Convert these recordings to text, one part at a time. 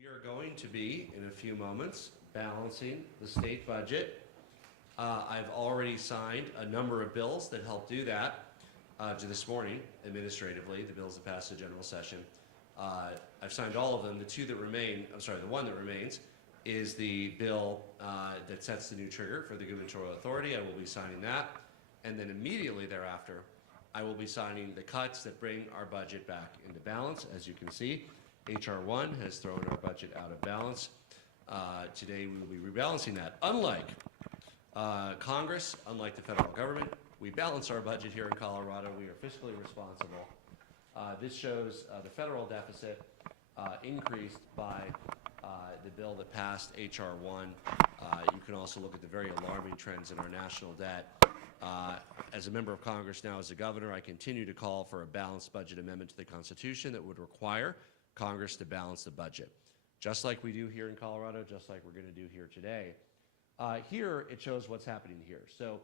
We are going to be, in a few moments, balancing the state budget. I've already signed a number of bills that help do that this morning, administratively, the bills that passed the general session. I've signed all of them. The one that remains is the bill that sets the new trigger for the gubernatorial authority. I will be signing that. And then immediately thereafter, I will be signing the cuts that bring our budget back into balance. As you can see, H.R. 1 has thrown our budget out of balance. Today we will be rebalancing that. Unlike Congress, unlike the federal government, we balance our budget here in Colorado. We are fiscally responsible. This shows the federal deficit increased by the bill that passed, H.R. 1. You can also look at the very alarming trends in our national debt. As a member of Congress now as a governor, I continue to call for a balanced budget amendment to the Constitution that would require Congress to balance the budget, just like we do here in Colorado, just like we're going to do here today. Here, it shows what's happening here. So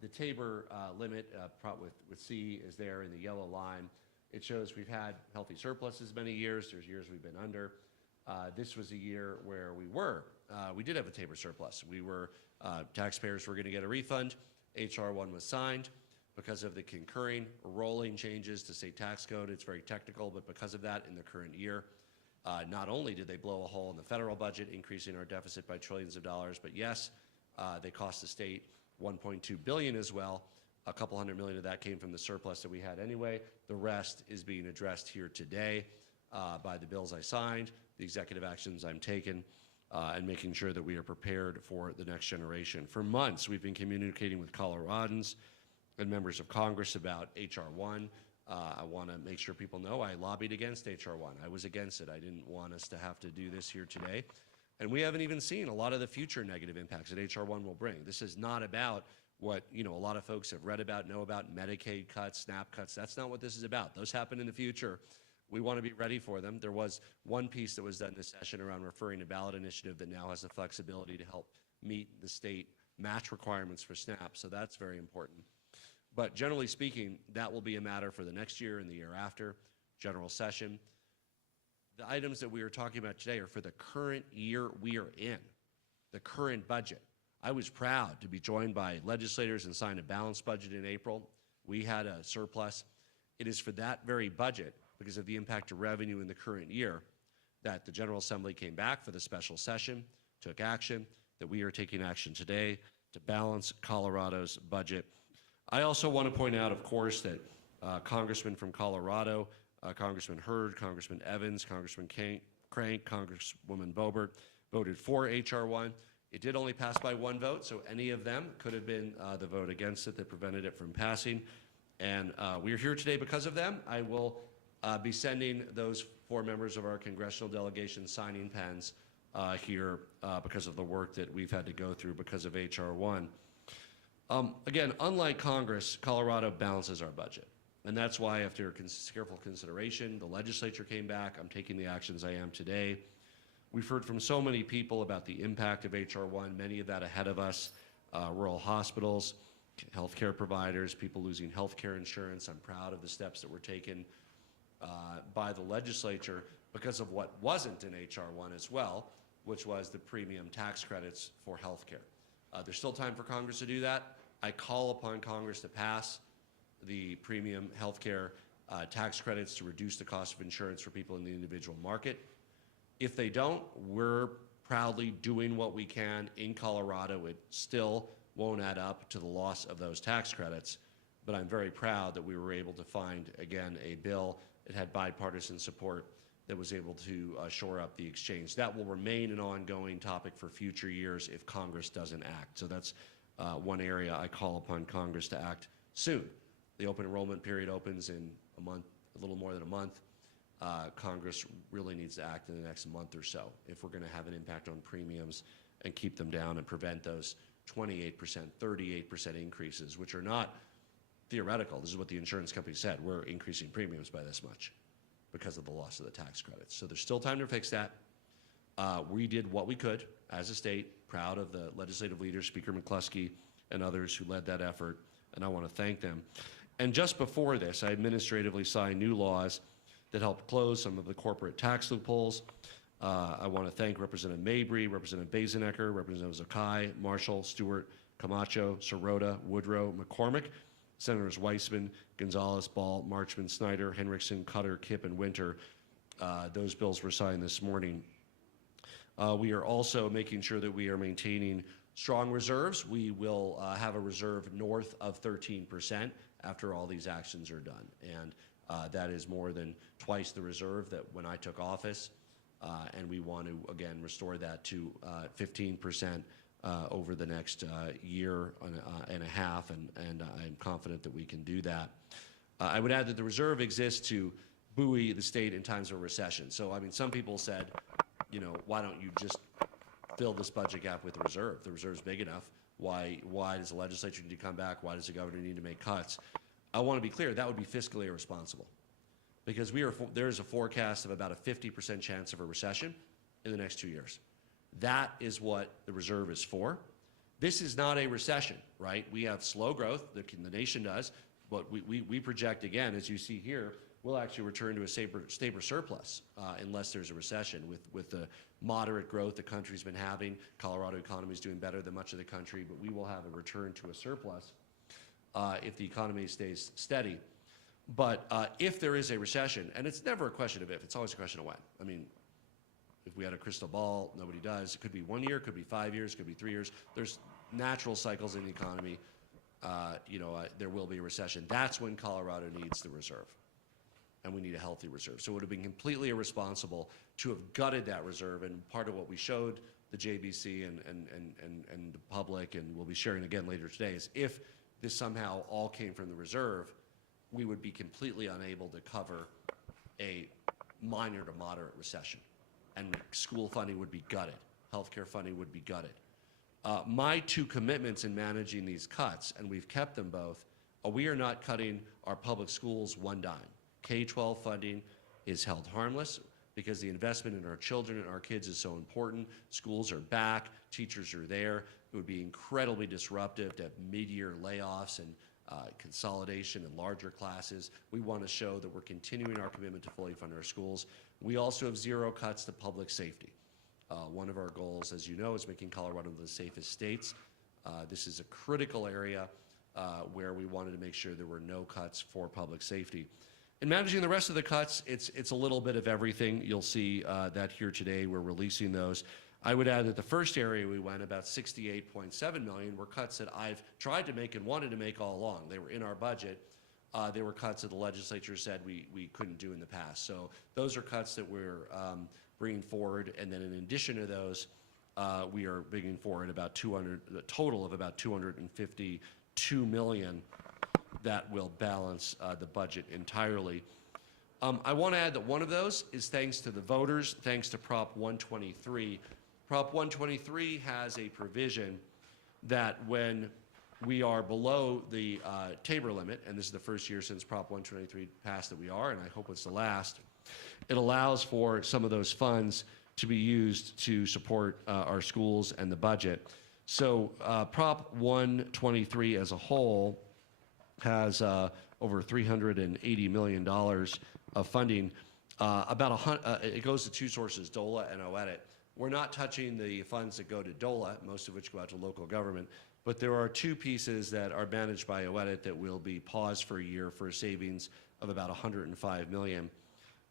the Tabor limit with C is there in the yellow line. It shows we've had healthy surpluses many years. There's years we've been under. This was a year where we did have a Tabor surplus. Taxpayers were going to get a refund. H.R. 1 was signed. Because of the concurring rolling changes to state tax code, it's very technical, but because of that, in the current year, not only did they blow a hole in the federal budget, increasing our deficit by trillions of dollars, but yes, they cost the state $1.2 billion as well. A couple $100 million of that came from the surplus that we had anyway. The rest is being addressed here today by the bills I signed, the executive actions I'm taking, and making sure that we are prepared for the next generation. For months, we've been communicating with Coloradans and members of Congress about H.R. 1. I want to make sure people know I lobbied against H.R. 1. I was against it. I didn't want us to have to do this here today. And we haven't even seen a lot of the future negative impacts that H.R. 1 will bring. This is not about what a lot of folks have read about, know about, Medicaid cuts, SNAP cuts. That's not what this is about. Those happen in the future. We want to be ready for them. There was one piece that was done this session around referring to ballot initiative that now has the flexibility to help meet the state match requirements for SNAP. So that's very important. But generally speaking, that will be a matter for the next year and the year after, general session. The items that we are talking about today are for the current year we are in, the current budget. I was proud to be joined by legislators and sign a balanced budget in April. We had a surplus. It is for that very budget, because of the impact to revenue in the current year, that the General Assembly came back for the special session, took action, that we are taking action today to balance Colorado's budget. I also want to point out, of course, that congressmen from Colorado, Congressman Hurd, Congressman Evans, Congressman Crank, Congresswoman Boebert, voted for H.R. 1. It did only pass by one vote, so any of them could have been the vote against it that prevented it from passing. And we are here today because of them. I will be sending those 4 members of our congressional delegation signing pens here because of the work that we've had to go through because of H.R. 1. Again, unlike Congress, Colorado balances our budget. And that's why, after careful consideration, the legislature came back. I'm taking the actions I am today. We've heard from so many people about the impact of H.R. 1, many of that ahead of us, rural hospitals, healthcare providers, people losing healthcare insurance. I'm proud of the steps that were taken by the legislature because of what wasn't in H.R. 1 as well, which was the premium tax credits for healthcare. There's still time for Congress to do that. I call upon Congress to pass the premium healthcare tax credits to reduce the cost of insurance for people in the individual market. If they don't, we're proudly doing what we can in Colorado. It still won't add up to the loss of those tax credits, but I'm very proud that we were able to find, again, a bill that had bipartisan support that was able to shore up the exchange. That will remain an ongoing topic for future years if Congress doesn't act. So that's one area I call upon Congress to act soon. The open enrollment period opens in a month, a little more than a month. Congress really needs to act in the next month or so if we're going to have an impact on premiums and keep them down and prevent those 28%, 38% increases, which are not theoretical. This is what the insurance company said. We're increasing premiums by this much because of the loss of the tax credits. So there's still time to fix that. We did what we could as a state, proud of the legislative leaders, Speaker McCluskey and others who led that effort, and I want to thank them. And just before this, I administratively signed new laws that help close some of the corporate tax loopholes I want to thank Representative Mabry, Representative Bazenecker, Representatives Zakai, Marshall, Stewart, Camacho, Sirota, Woodrow, McCormick, Senators Weissman, Gonzalez, Ball, Marchman, Snyder, Henriksen, Cutter, Kipp, and Winter. Those bills were signed this morning. We are also making sure that we are maintaining strong reserves. We will have a reserve north of 13% after all these actions are done. And that is more than twice the reserve that when I took office. And we want to, again, restore that to 15% over the next year and a half, and I'm confident that we can do that. I would add that the reserve exists to buoy the state in times of recession. So, I mean, some people said, you know, why don't you just fill this budget gap with the reserve? The reserve's big enough. Why does the legislature need to come back? Why does the governor need to make cuts? I want to be clear, that would be fiscally irresponsible, because there is a forecast of about a 50% chance of a recession in the next 2 years. That is what the reserve is for. This is not a recession, right? We have slow growth, the nation does, but we project, again, as you see here, we'll actually return to a stable surplus unless there's a recession. With the moderate growth the country's been having, Colorado economy is doing better than much of the country, but we will have a return to a surplus if the economy stays steady. But if there is a recession, and it's never a question of if, it's always a question of when. I mean, if we had a crystal ball, nobody does. It could be 1 year, it could be 5 years, it could be 3 years. There's natural cycles in the economy. There will be a recession. That's when Colorado needs the reserve, and we need a healthy reserve. So it would have been completely irresponsible to have gutted that reserve, and part of what we showed the JBC and the public, and we'll be sharing again later today, is if this somehow all came from the reserve, we would be completely unable to cover a minor to moderate recession. And school funding would be gutted. Healthcare funding would be gutted. My two commitments in managing these cuts, and we've kept them both, we are not cutting our public schools one dime. K-12 funding is held harmless because the investment in our children and our kids is so important. Schools are back, teachers are there. It would be incredibly disruptive to have mid-year layoffs and consolidation and larger classes. We want to show that we're continuing our commitment to fully fund our schools. We also have zero cuts to public safety. One of our goals, as you know, is making Colorado one of the safest states. This is a critical area where we wanted to make sure there were no cuts for public safety. In managing the rest of the cuts, it's a little bit of everything. You'll see that here today. We're releasing those. I would add that the first area we went, about $68.7 million, were cuts that I've tried to make and wanted to make all along. They were in our budget. They were cuts that the legislature said we couldn't do in the past. So those are cuts that we're bringing forward. And then in addition to those, we are bringing forward a total of about $252 million that will balance the budget entirely. I want to add that one of those is thanks to the voters, thanks to Prop 123. Prop 123 has a provision that when we are below the Tabor limit, and this is the first year since Prop 123 passed that we are, and I hope it's the last, it allows for some of those funds to be used to support our schools and the budget. So Prop 123 as a whole has over $380 million of funding. It goes to two sources, DOLA and OEDIT. We're not touching the funds that go to DOLA, most of which go out to local government, but there are two pieces that are managed by OEDIT that will be paused for a year for a savings of about $105 million,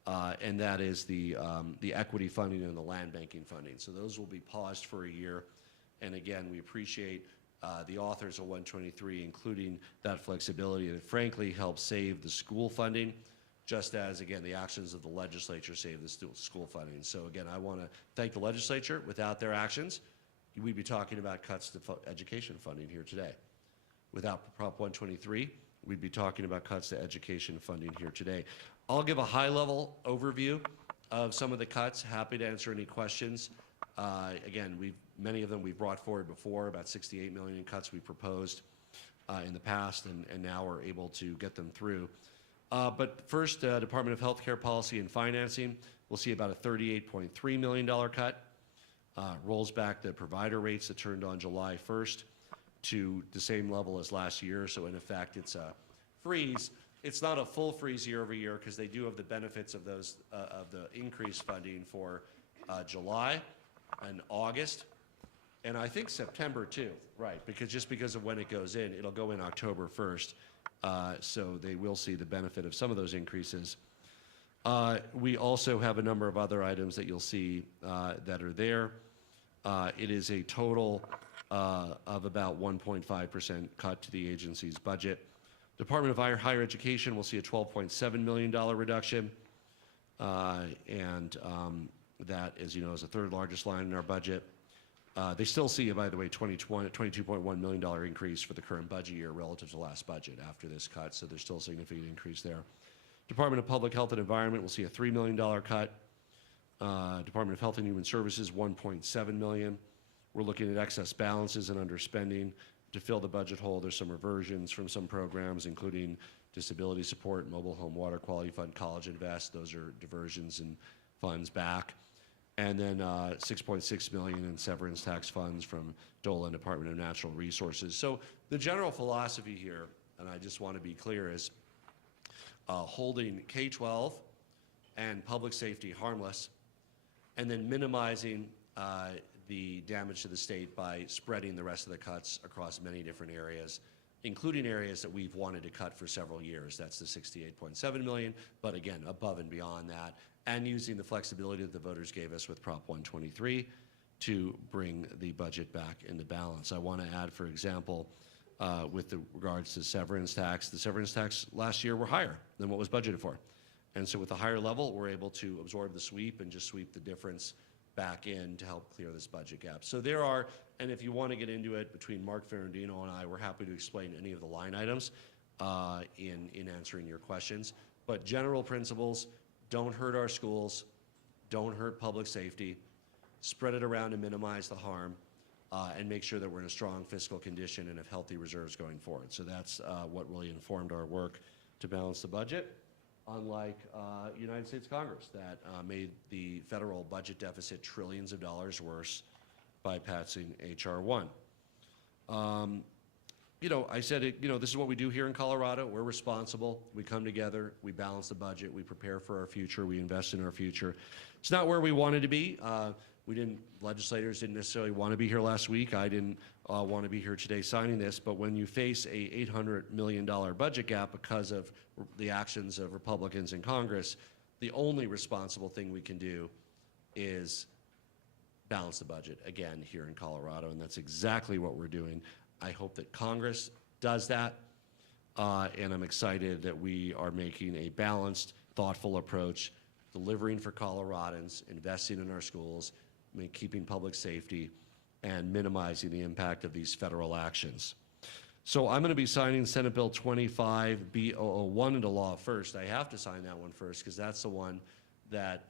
and that is the equity funding and the land banking funding. So those will be paused for a year, and again, we appreciate the authors of 123, including that flexibility, and it frankly helps save the school funding, just as, again, the actions of the legislature save the school funding. So again, I want to thank the legislature. Without their actions, we'd be talking about cuts to education funding here today. Without Prop 123, we'd be talking about cuts to education funding here today. I'll give a high-level overview of some of the cuts. Happy to answer any questions. Again, many of them we've brought forward before, about $68 million in cuts we proposed in the past, and now we're able to get them through. But first, Department of Healthcare Policy and Financing, we'll see about a $38.3 million cut. Rolls back the provider rates that turned on July 1st to the same level as last year. So in effect, it's a freeze. It's not a full freeze year over year because they do have the benefits of those of the increased funding for July and August, and I think September too, right? Because of when it goes in, it'll go in October 1st, so they will see the benefit of some of those increases. We also have a number of other items that you'll see that are there. It is a total of about 1.5% cut to the agency's budget. Department of Higher Education will see a $12.7 million reduction, and that, as you know, is the third largest line in our budget. They still see, by the way, $22.1 million increase for the current budget year relative to last budget after this cut, so there's still a significant increase there. Department of Public Health and Environment will see a $3 million cut. Department of Health and Human Services, $1.7 million. We're looking at excess balances and underspending to fill the budget hole. There's some reversions from some programs, including disability support, mobile home water quality fund, college invest. Those are diversions and funds back. And then $6.6 million in severance tax funds from DOLA and Department of Natural Resources. So the general philosophy here, and I just want to be clear, is holding K-12 and public safety harmless, and then minimizing the damage to the state by spreading the rest of the cuts across many different areas, including areas that we've wanted to cut for several years. That's the $68.7 million, but again, above and beyond that, and using the flexibility that the voters gave us with Prop 123 to bring the budget back into balance. I want to add, for example, with regards to severance tax, the severance tax last year were higher than what was budgeted for. And so with a higher level, we're able to absorb the sweep and just sweep the difference back in to help clear this budget gap. So there are, and if you want to get into it between Mark Ferrandino and I, we're happy to explain any of the line items in answering your questions. But general principles, don't hurt our schools, don't hurt public safety, spread it around to minimize the harm, and make sure that we're in a strong fiscal condition and have healthy reserves going forward. So that's what really informed our work to balance the budget, unlike United States Congress that made the federal budget deficit trillions of dollars worse by passing H.R. 1. You know, I said it, you know, this is what we do here in Colorado. We're responsible. We come together. We balance the budget. We prepare for our future. We invest in our future. It's not where we wanted to be. Legislators didn't necessarily want to be here last week. I didn't want to be here today signing this, but when you face a $800 million budget gap because of the actions of Republicans in Congress, the only responsible thing we can do is balance the budget again here in Colorado, and that's exactly what we're doing. I hope that Congress does that, and I'm excited that we are making a balanced, thoughtful approach, delivering for Coloradans, investing in our schools, keeping public safety, and minimizing the impact of these federal actions. So I'm going to be signing Senate Bill 25B001 into law first. I have to sign that one first because that's the one that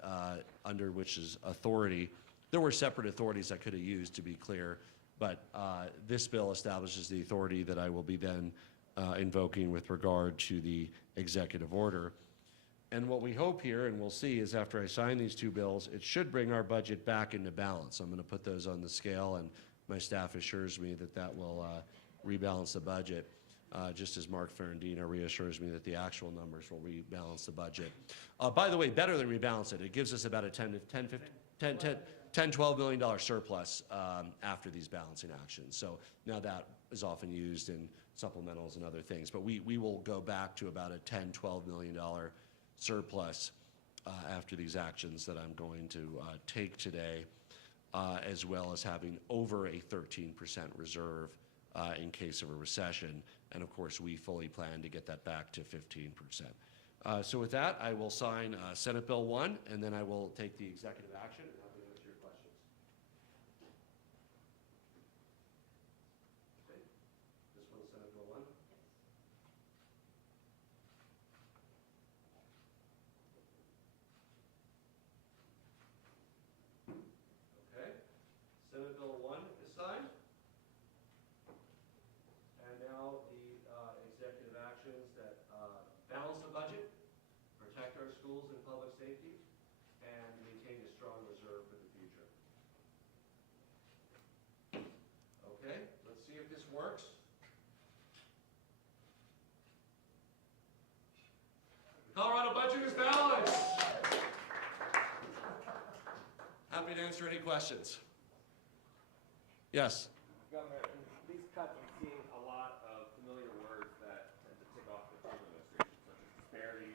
under which is authority. There were separate authorities I could have used, to be clear, but this bill establishes the authority that I will be then invoking with regard to the executive order. And what we hope here, and we'll see, is after I sign these two bills, it should bring our budget back into balance. I'm going to put those on the scale, and my staff assures me that that will rebalance the budget, just as Mark Ferrandino reassures me that the actual numbers will rebalance the budget. By the way, better than rebalance it, it gives us about a $12 million surplus after these balancing actions. So now that is often used in supplementals and other things, but we will go back to about a $12 million surplus after these actions that I'm going to take today, as well as having over a 13% reserve in case of a recession. And of course, we fully plan to get that back to 15%. So with that, I will sign Senate Bill 1, and then I will take the executive action and happy to answer your questions. Okay. This one is Senate Bill 1. Okay. Senate Bill 1 is signed. And now the executive actions that balance the budget, protect our schools and public safety, and maintain a strong reserve for the future. Okay, let's see if this works. The Colorado budget is balanced. Happy answer any questions. Yes? Governor, in these cuts, I'm seeing a lot of familiar words that tend to tick off the Trump administration, such as disparity,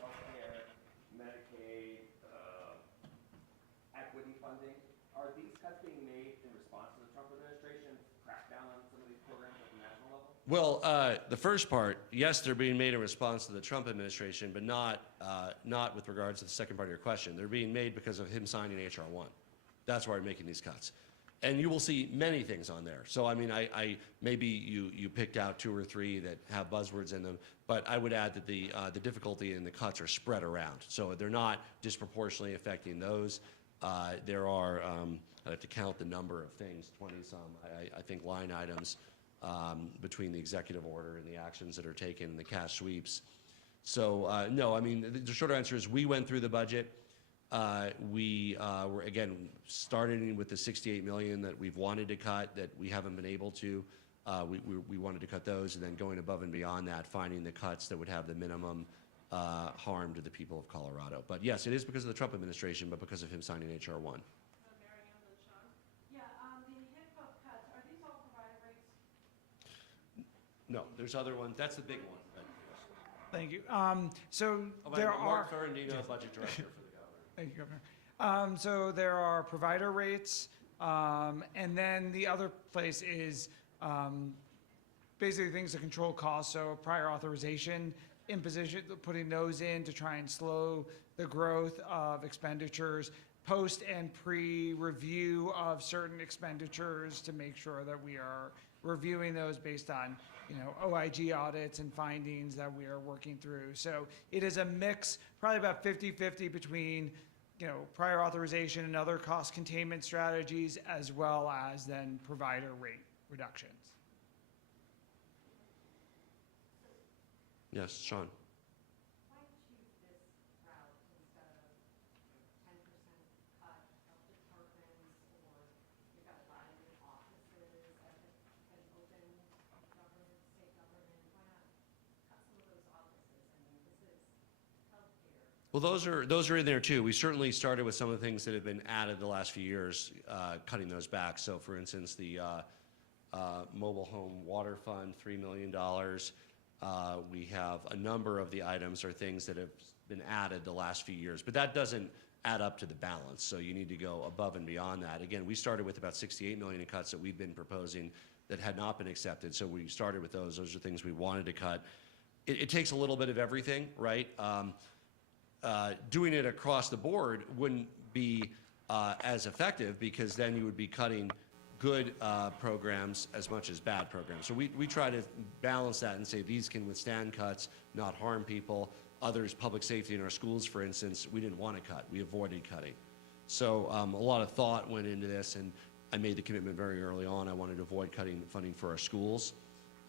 healthcare, Medicaid, equity funding. Are these cuts being made in response to the Trump administration crackdown on some of these programs at the national level? Well, the first part, yes, they're being made in response to the Trump administration, but not with regards to the second part of your question. They're being made because of him signing H.R. 1. That's why we're making these cuts. And you will see many things on there. So, I mean, I maybe you picked out 2 or 3 that have buzzwords in them, but I would add that the difficulty in the cuts are spread around. So they're not disproportionately affecting those. There are, I have to count the number of things, 20-some, I think, line items between the executive order and the actions that are taken and the cash sweeps. So, no, I mean, the short answer is we went through the budget. We were, again, starting with the $68 million that we've wanted to cut that we haven't been able to. We wanted to cut those, and then going above and beyond that, finding the cuts that would have the minimum harm to the people of Colorado. But yes, it is because of the Trump administration, but because of him signing H.R. 1. The HIPAA cuts, are these all provider rates? No, there's other ones. That's the big one. Thank you. So Oh, there Mark are. Ferrandino, budget director for the governor. Thank you, Governor. So there are provider rates, and then the other place is basically things to control costs. So prior authorization, imposition, putting those in to try and slow the growth of expenditures, post and pre-review of certain expenditures to make sure that we are reviewing those based on, OIG audits and findings that we are working through. So it is a mix, probably about 50-50 between, prior authorization and other cost containment strategies, as well as then provider rate reductions. Yes, Sean. Why choose this route instead of 10% cut of departments, or you've got a lot of new offices that have been open, government, state government? Why not cut some of those offices? I mean, this is healthcare. Well, those are in there too. We certainly started with some of the things that have been added the last few years, cutting those back. So, for instance, the mobile home water fund, $3 million. We have a number of the items are things that have been added the last few years, but that doesn't add up to the balance. So you need to go above and beyond that. Again, we started with about $68 million in cuts that we've been proposing that had not been accepted. So we started with those. Those are things we wanted to cut. It takes a little bit of everything, right? Doing it across the board wouldn't be as effective, because then you would be cutting good programs as much as bad programs. So we try to balance that and say these can withstand cuts, not harm people. Others, public safety in our schools, for instance, we didn't want to cut. We avoided cutting. So a lot of thought went into this, and I made the commitment very early on. I wanted to avoid cutting funding for our schools,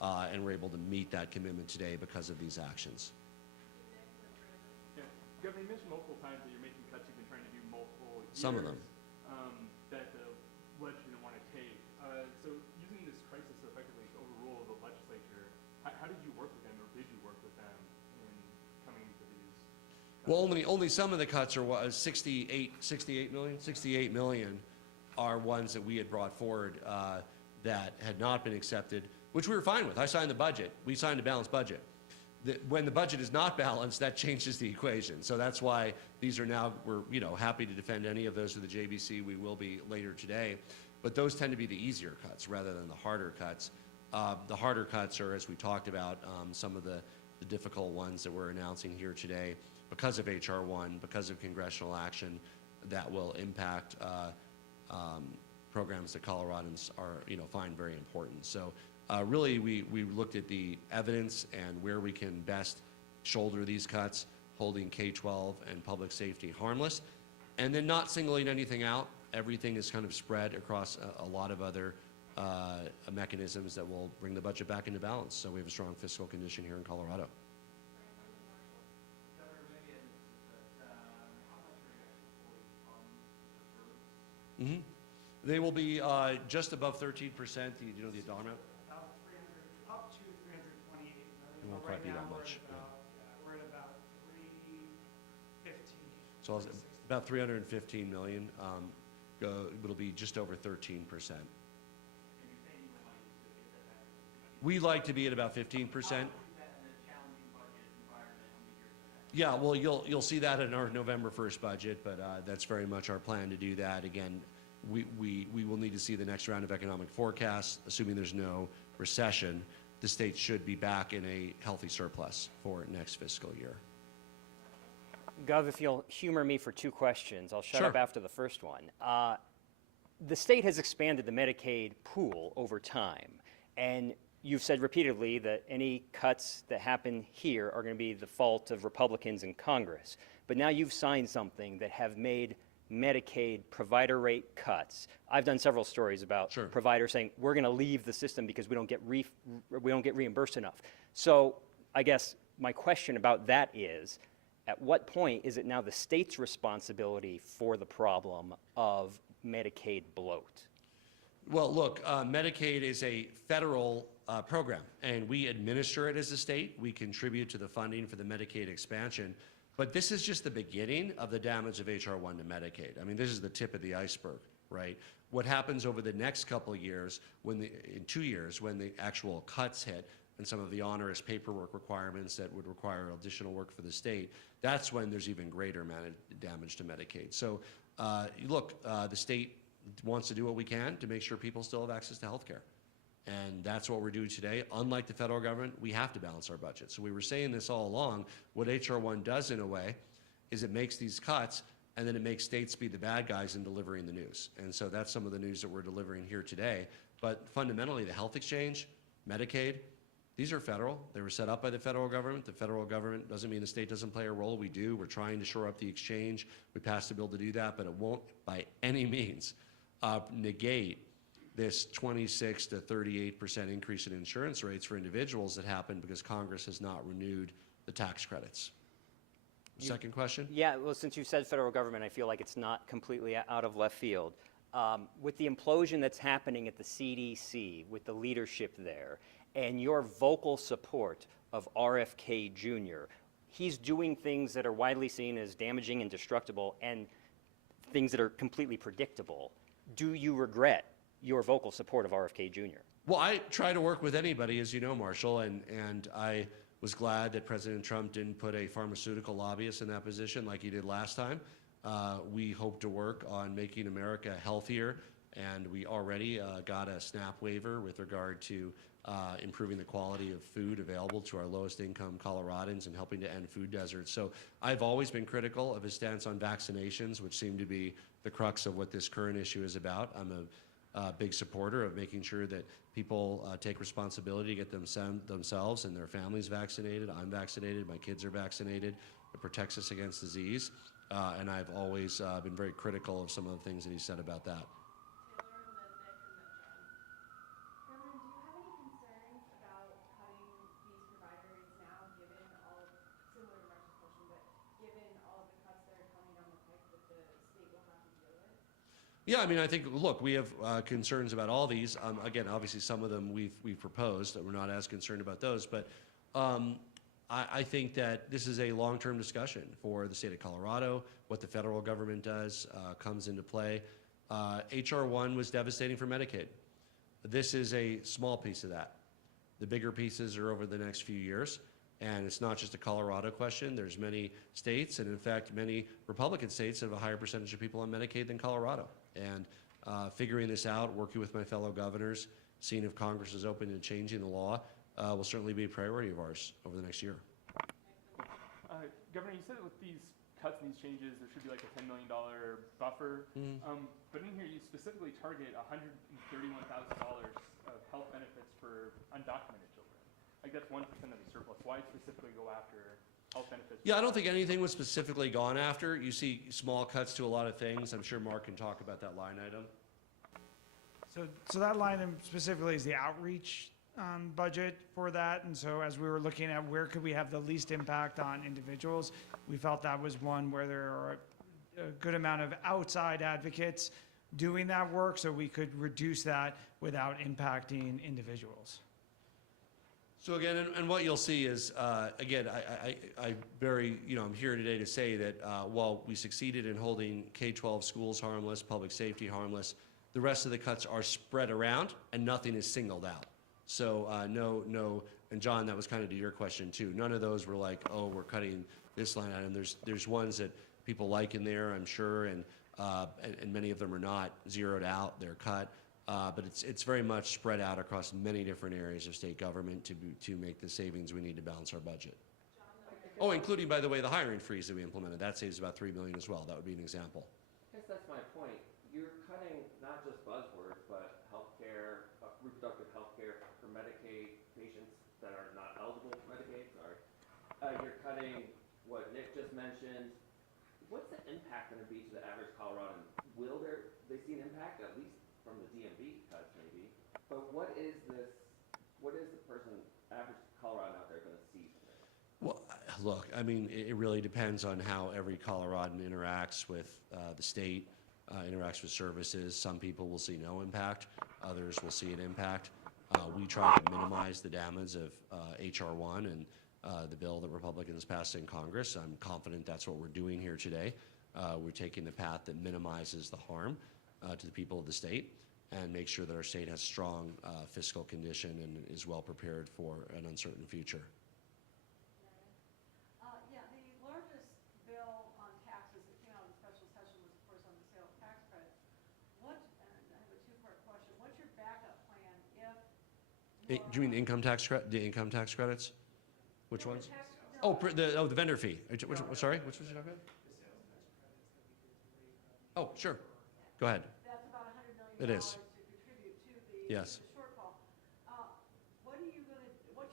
and we're able to meet that commitment today because of these actions. Yeah. Governor, you mentioned multiple times that you're making cuts. You've been trying to do multiple years. Some of them. That the legislature didn't want to take. So using this crisis so effectively to overrule the legislature, how did you work with them, or did you work with them in coming to these cuts? Well, only some of the cuts are 68 million are ones that we had brought forward that had not been accepted, which we were fine with. I signed the budget. We signed a balanced budget. When the budget is not balanced, that changes the equation. So that's why these are now, we're happy to defend any of those with the JBC. We will be later today. But those tend to be the easier cuts rather than the harder cuts. The harder cuts are, as we talked about, some of the difficult ones that we're announcing here today because of H.R. 1, because of congressional action that will impact programs that Coloradans are, find very important. So really, we looked at the evidence and where we can best shoulder these cuts, holding K-12 and public safety harmless, and then not singling anything out. Everything is kind of spread across a lot of other mechanisms that will bring the budget back into balance. So we have a strong fiscal condition here in Colorado. Mm-hmm. They will be just above 13%. Do you know the dollar amount? About 300, up to 328 million. It won't quite be that much. We're at about 315. So about 315 million. it'll be just over 13%. We like to be at about 15%. Yeah, well, you'll see that in our November 1st budget, but that's very much our plan to do that. Again, we will need to see the next round of economic forecasts. Assuming there's no recession, the state should be back in a healthy surplus for next fiscal year. Gov, if you'll humor me for 2 questions, I'll shut Sure. up after the first one. The state has expanded the Medicaid pool over time, and you've said repeatedly that any cuts that happen here are going to be the fault of Republicans in Congress. But now you've signed something that have made Medicaid provider rate cuts. I've done several stories about Sure. providers saying we're going to leave the system because we don't get reimbursed enough. So I guess my question about that is, at what point is it now the state's responsibility for the problem of Medicaid bloat? Well, look, Medicaid is a federal program, and we administer it as a state. We contribute to the funding for the Medicaid expansion. But this is just the beginning of the damage of H.R. 1 to Medicaid. I mean, this is the tip of the iceberg, right? What happens over the next couple of years, in 2 years, when the actual cuts hit and some of the onerous paperwork requirements that would require additional work for the state, that's when there's even greater damage to Medicaid. So, look, the state wants to do what we can to make sure people still have access to health care. And that's what we're doing today. Unlike the federal government, we have to balance our budget. So we were saying this all along. What H.R. 1 does, in a way, is it makes these cuts, and then it makes states be the bad guys in delivering the news. And so that's some of the news that we're delivering here today. But fundamentally, the health exchange, Medicaid, these are federal. They were set up by the federal government. The federal government doesn't mean the state doesn't play a role. We do. We're trying to shore up the exchange. We passed a bill to do that, but it won't by any means negate this 26 to 38% increase in insurance rates for individuals that happened because Congress has not renewed the tax credits. Second question? Yeah, well, since you said federal government, I feel like it's not completely out of left field. With the implosion that's happening at the CDC, with the leadership there, and your vocal support of RFK Jr., he's doing things that are widely seen as damaging and destructible and things that are completely predictable. Do you regret your vocal support of RFK Jr.? Well, I try to work with anybody, as you know, Marshall, and I was glad that President Trump didn't put a pharmaceutical lobbyist in that position like he did last time. We hope to work on making America healthier, and we already got a SNAP waiver with regard to improving the quality of food available to our lowest income Coloradans and helping to end food deserts. So I've always been critical of his stance on vaccinations, which seem to be the crux of what this current issue is about. I'm a big supporter of making sure that people take responsibility to get themselves and their families vaccinated. I'm vaccinated, my kids are vaccinated. It protects us against disease. And I've always been very critical of some of the things that he said about that. Governor, do you have any concerns about cutting these provider rates now, given all of, similar to Marshall's question, but given all of the cuts that are coming down the pipe that the state will have to deal with? Yeah, I mean, I think, look, we have concerns about all these. Again, obviously, some of them we've proposed. We're not as concerned about those. But I think that this is a long-term discussion for the state of Colorado. What the federal government does comes into play. H.R. 1 was devastating for Medicaid. This is a small piece of that. The bigger pieces are over the next few years. And it's not just a Colorado question. There's many states, and in fact, many Republican states have a higher percentage of people on Medicaid than Colorado. And figuring this out, working with my fellow governors, seeing if Congress is open to changing the law, will certainly be a priority of ours over the next year. Governor, you said with these cuts and these changes, there should be like a $10 million buffer. But in here, you specifically target $131,000 of health benefits for undocumented children. Like that's 1% of the surplus. Why specifically go after health benefits? Yeah, I don't think anything was specifically gone after. You see small cuts to a lot of things. I'm sure Mark can talk about that line item. So that line item specifically is the outreach budget for that. And so as we were looking at where could we have the least impact on individuals, we felt that was one where there are a good amount of outside advocates doing that work, so we could reduce that without impacting individuals. So again, and what you'll see is, again, I very, I'm here today to say that while we succeeded in holding K-12 schools harmless, public safety harmless, the rest of the cuts are spread around and nothing is singled out. So no, and John, that was kind of to your question too. None of those were like, oh, we're cutting this line item. There's ones that people like in there, I'm sure, and many of them are not zeroed out, they're cut. But it's very much spread out across many different areas of state government to make the savings we need to balance our budget. Oh, including, by the way, the hiring freeze that we implemented. That saves about $3 million as well. That would be an example. I guess that's my point. You're cutting not just buzzwords, but healthcare, reproductive healthcare for Medicaid patients that are not eligible for Medicaid, sorry. You're cutting what Nick just mentioned. What's the impact going to be to the average Coloradan? Will they see an impact, at least from the DMV cuts maybe? But what is the average Coloradan out there going to see from this? Well, look, I mean, it really depends on how every Coloradan interacts with the state, interacts with services. Some people will see no impact. Others will see an impact. We try to minimize the damage of HR 1 and the bill that Republicans passed in Congress. I'm confident that's what we're doing here today. We're taking the path that minimizes the harm to the people of the state and make sure that our state has strong fiscal condition and is well prepared for an uncertain future. Yeah, the largest bill on taxes that came out in special session was, of course, on the sale of tax credits. And I have a two-part question. What's your backup plan if? Do you mean the income tax credits? Which ones? No. The vendor fee. Sorry, which was you talking about? Oh, sure. Go ahead. That's about $100 million It is. to contribute to the Yes. the shortfall. What's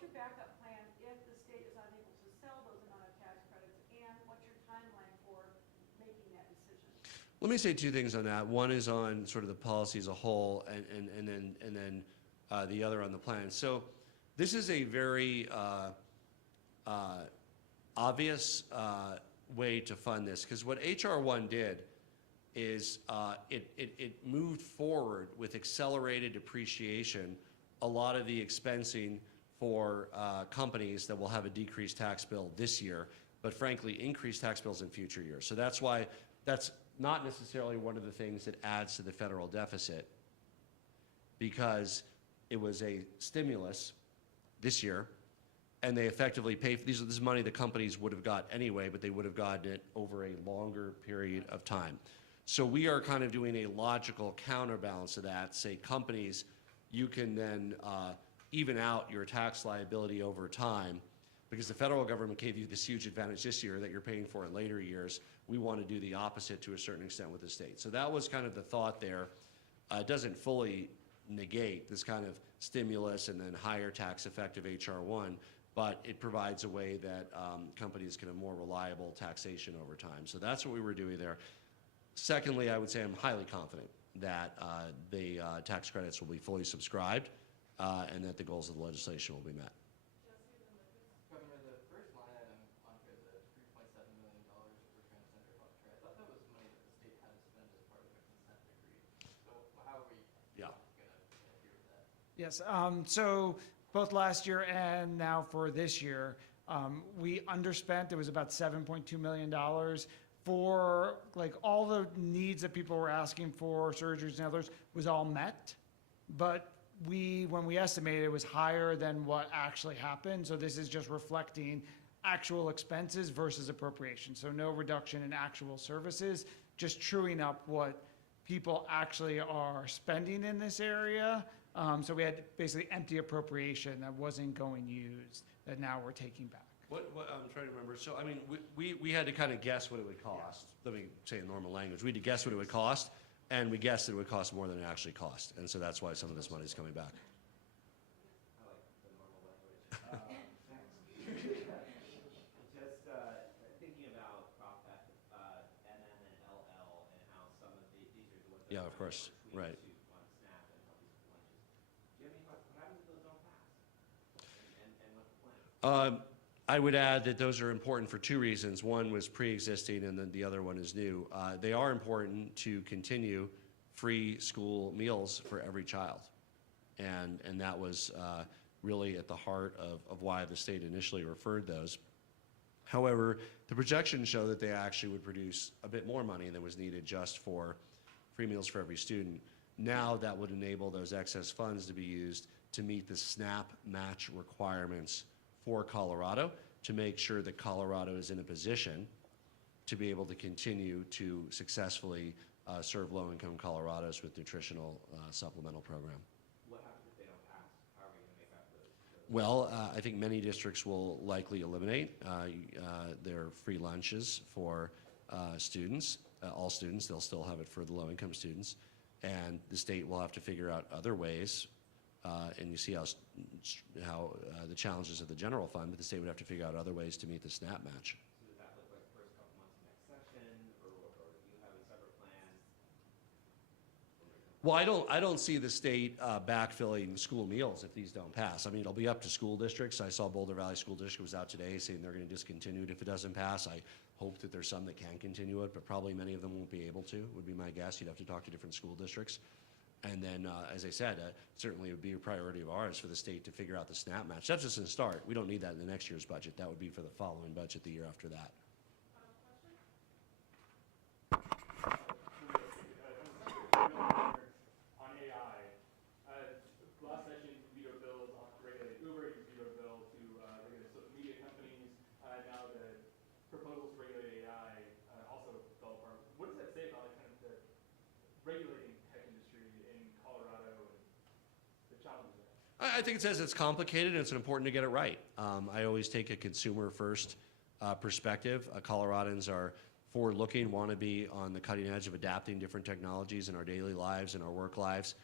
your backup plan if the state is unable to sell those amount of tax credits, and what's your timeline for making that decision? Let me say two things on that. One is on sort of the policy as a whole, and then the other on the plan. So this is a very obvious way to fund this, because what HR 1 did is it moved forward with accelerated depreciation a lot of the expensing for companies that will have a decreased tax bill this year, but frankly increased tax bills in future years. So that's why that's not necessarily one of the things that adds to the federal deficit, because it was a stimulus this year, and they effectively pay for this is money the companies would have got anyway, but they would have gotten it over a longer period of time. So we are kind of doing a logical counterbalance to that. Say, companies, you can then even out your tax liability over time, because the federal government gave you this huge advantage this year that you're paying for in later years. We want to do the opposite to a certain extent with the state. So that was kind of the thought there. It doesn't fully negate this kind of stimulus and then higher tax effective HR 1, but it provides a way that companies can have more reliable taxation over time. So that's what we were doing there. Secondly, I would say I'm highly confident that the tax credits will be fully subscribed and that the goals of the legislation will be met. Governor, the first line item on here, the $3.7 million for transgender health care, I thought that was money that the state had to spend as part of a consent decree. So how are we going to adhere to that? Yes, so both last year and now for this year, we underspent. It was about $7.2 million for like all the needs that people were asking for, surgeries and others, was all met. But when we estimated, it was higher than what actually happened. So this is just reflecting actual expenses versus appropriation. So no reduction in actual services, just truing up what people actually are spending in this area. So we had basically empty appropriation that wasn't going used that now we're taking back. What I'm trying to remember. So, I mean, we had to kind of guess what it would cost. Let me say in normal language. We had to guess what it would cost, and we guessed that it would cost more than it actually cost. And so that's why some of this money is coming back. I like the normal language. Just thinking about NM and LL and how some of these are the ones that Yeah, of course. between Right. the two on SNAP and help these lunches. Do you have any thoughts? What happens if those don't pass? And what's the plan? I would add that those are important for two reasons. One was pre-existing, and then the other one is new. They are important to continue free school meals for every child. And that was really at the heart of why the state initially referred those. However, the projections show that they actually would produce a bit more money than was needed just for free meals for every student. Now that would enable those excess funds to be used to meet the SNAP match requirements for Colorado, to make sure that Colorado is in a position to be able to continue to successfully serve low-income Colorados with nutritional supplemental program. What happens if they don't pass? How are we gonna make up those? Well, I think many districts will likely eliminate their free lunches for students, all students. They'll still have it for the low-income students. And the state will have to figure out other ways, and you see how the challenges of the general fund, but the state would have to figure out other ways to meet the SNAP match. So does that look like the first couple months of next session, or you have a separate plan? Well, I don't see the state backfilling school meals if these don't pass. I mean, it'll be up to school districts. I saw Boulder Valley School District was out today saying they're going to discontinue it if it doesn't pass. I hope that there's some that can continue it, but probably many of them won't be able to, would be my guess. You'd have to talk to different school districts. And then, as I said, certainly it would be a priority of ours for the state to figure out the SNAP match. That's just a start. We don't need that in the next year's budget. That would be for the following budget the year after that. On AI, last session you vetoed bills to regulate Uber, you vetoed a bill to regulate social media companies. Now the proposals to regulate AI also fell apart. What does that say about like, kind of the regulating tech industry in Colorado and the challenges there? I think it says it's complicated and it's important to get it right. I always take a consumer-first perspective. Coloradans are forward-looking, want to be on the cutting edge of adapting different technologies in our daily lives and our work lives.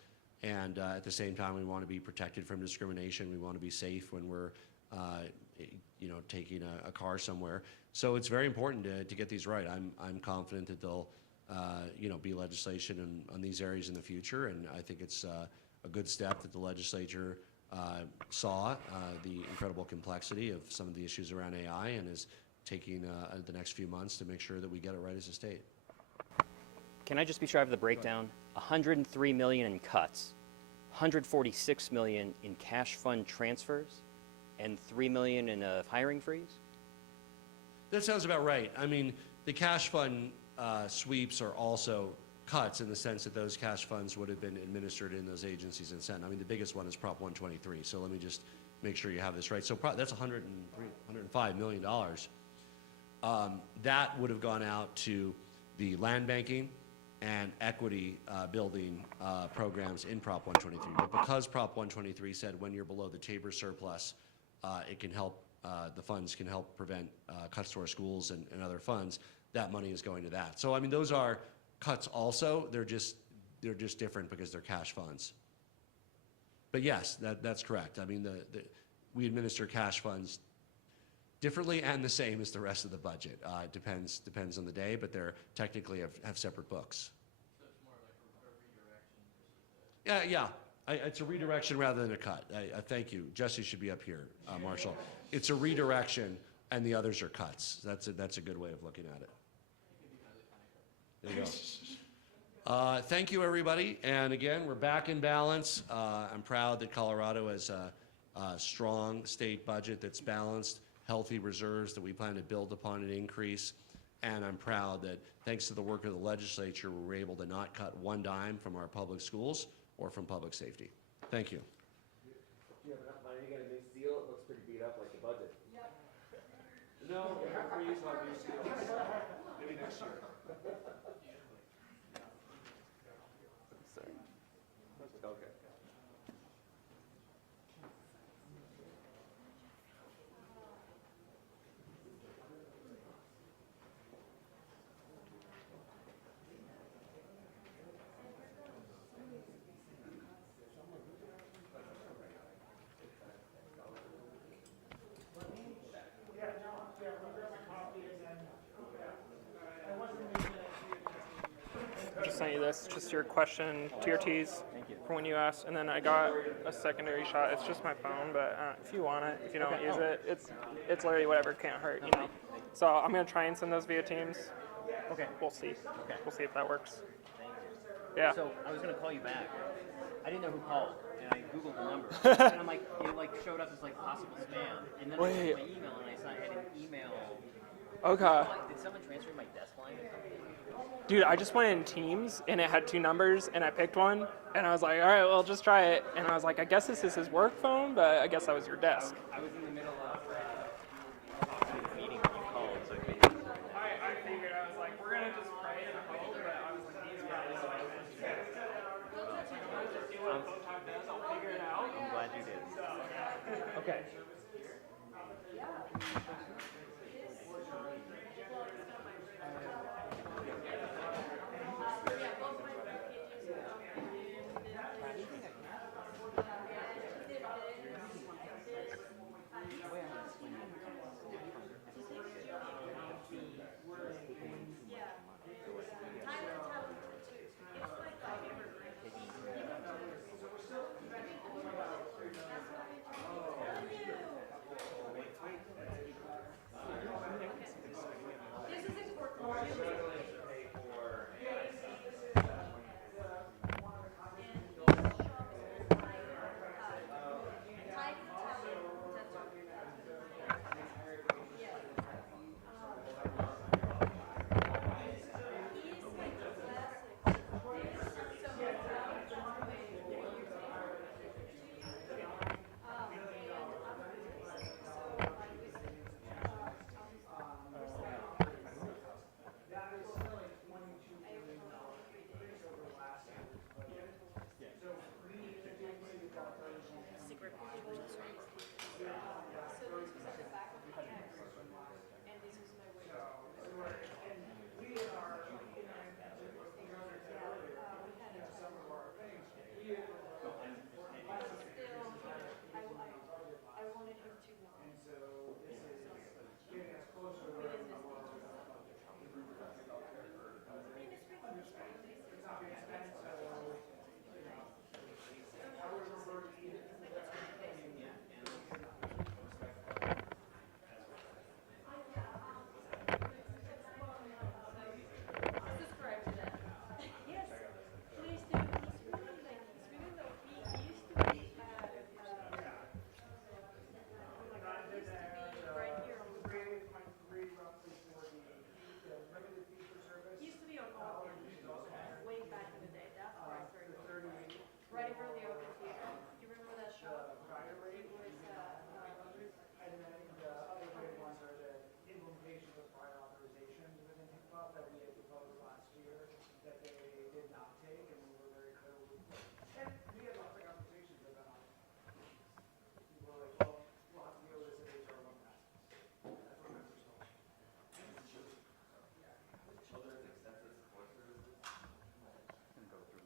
And at the same time, we want to be protected from discrimination. We want to be safe when we're, taking a car somewhere. So it's very important to get these right. I'm confident that there'll, be legislation on these areas in the future. And I think it's a good step that the legislature saw the incredible complexity of some of the issues around AI and is taking the next few months to make sure that we get it right as a state. Can I just be sure I have the breakdown? 103 million in cuts, 146 million in cash fund transfers, and 3 million in a hiring freeze? That sounds about right. I mean, the cash fund sweeps are also cuts in the sense that those cash funds would have been administered in those agencies and sent. I mean, the biggest one is Prop 123. So let me just make sure you have this right. So that's $105 million. That would have gone out to the land banking and equity building programs in Prop 123. But because Prop 123 said when you're below the Tabor surplus, it can help, the funds can help prevent cuts to our schools and other funds, that money is going to that. So, I mean, those are cuts also. They're just different because they're cash funds. But yes, that's correct. I mean, we administer cash funds differently and the same as the rest of the budget. It depends on the day, but they're technically have separate books. So it's more like a redirection versus Yeah. It's a redirection rather than a cut. Thank you. Jesse should be up here, Marshall. It's a redirection and the others are cuts. That's a good way of looking at it. There you go. Thank you, everybody. And again, we're back in balance. I'm proud that Colorado has a strong state budget that's balanced, healthy reserves that we plan to build upon and increase. And I'm proud that thanks to the work of the legislature, we were able to not cut one dime from our public schools or from public safety. Thank you. Do you have enough money to get a new seal? It looks pretty beat up like the budget. No, we're using our new seals. Maybe next year. Okay. I just sent you this, just your question, TRTs, for when you asked, and then I got a secondary shot. It's just my phone, but if you want it, if you don't use it, it's literally whatever, can't hurt, you know. So I'm gonna try and send those via Teams. Okay. We'll see. Okay. We'll see if that works. Thank you. Yeah. So I was going to call you back. I didn't know who called, and and I Googled the number, and I'm like, it like showed up as like possible spam, and then I Wait. checked my email, and I had an email. Okay. Like, did someone transfer my desk line or something? Dude, I just went in Teams, and it had 2 numbers, and I picked one, and I was like, all right, well, just try it. And I was like, I guess this is his work phone, but I guess that was your desk. I was in the middle of a meeting when you called, so I couldn't. I figured, I was like, we're gonna just pray and hope, but I was like, these guys, just do what Photon does, I'll figure it out. I'm glad you did. So, yeah. Okay.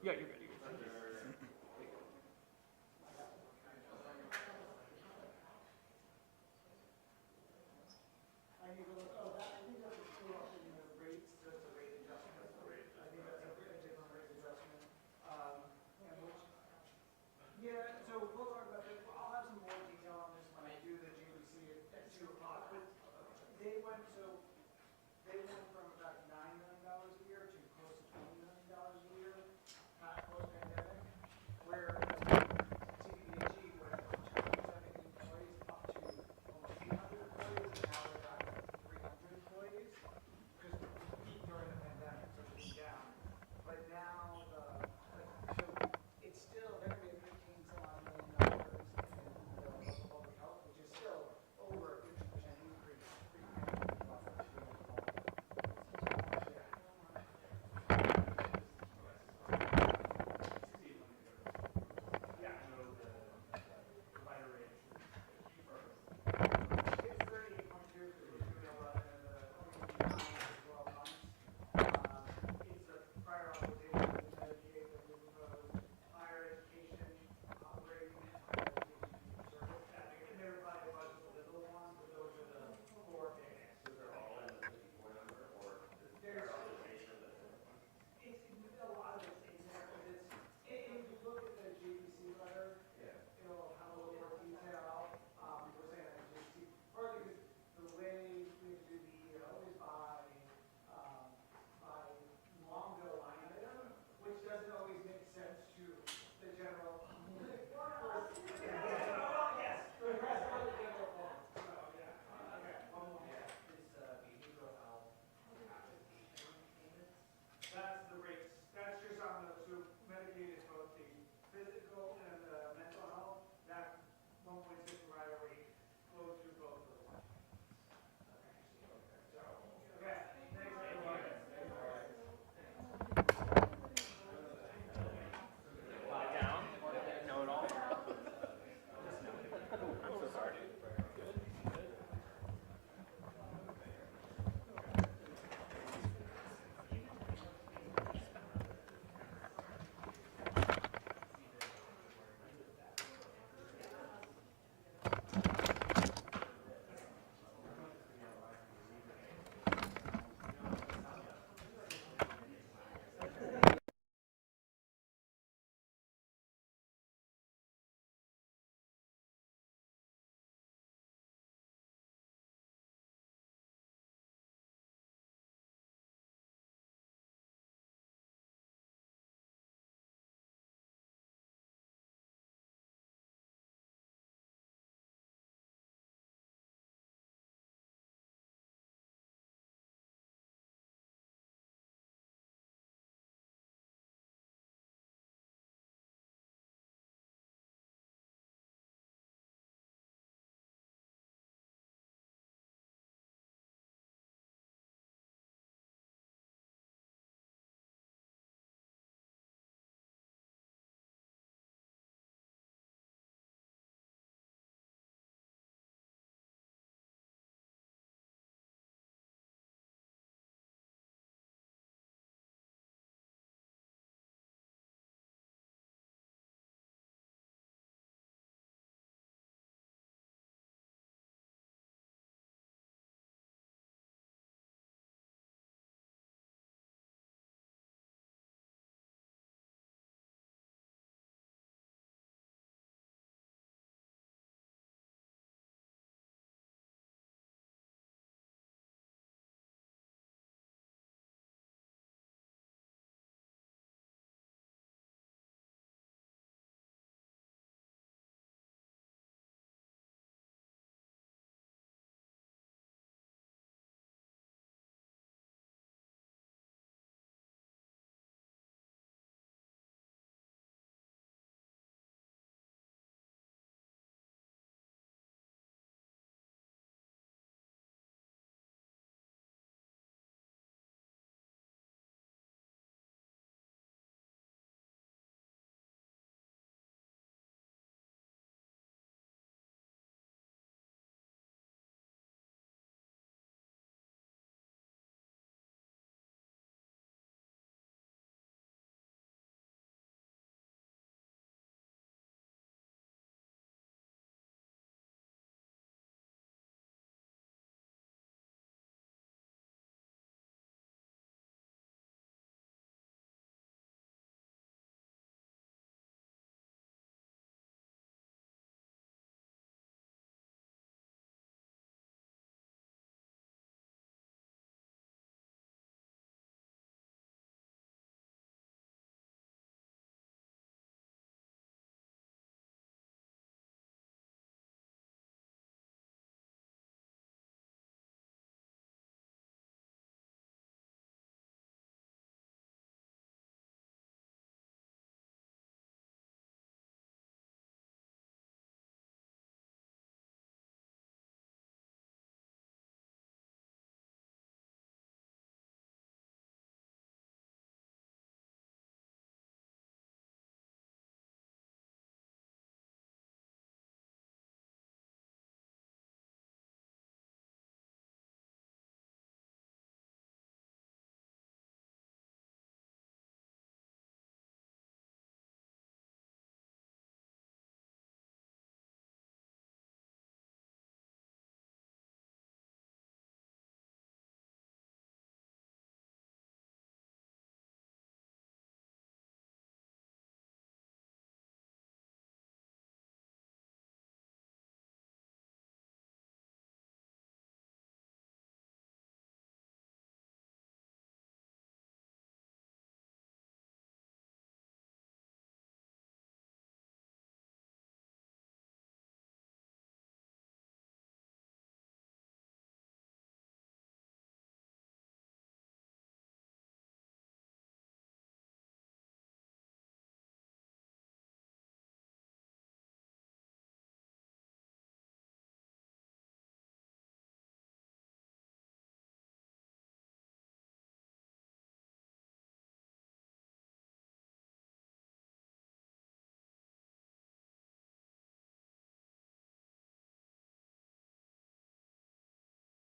Yeah, you're good.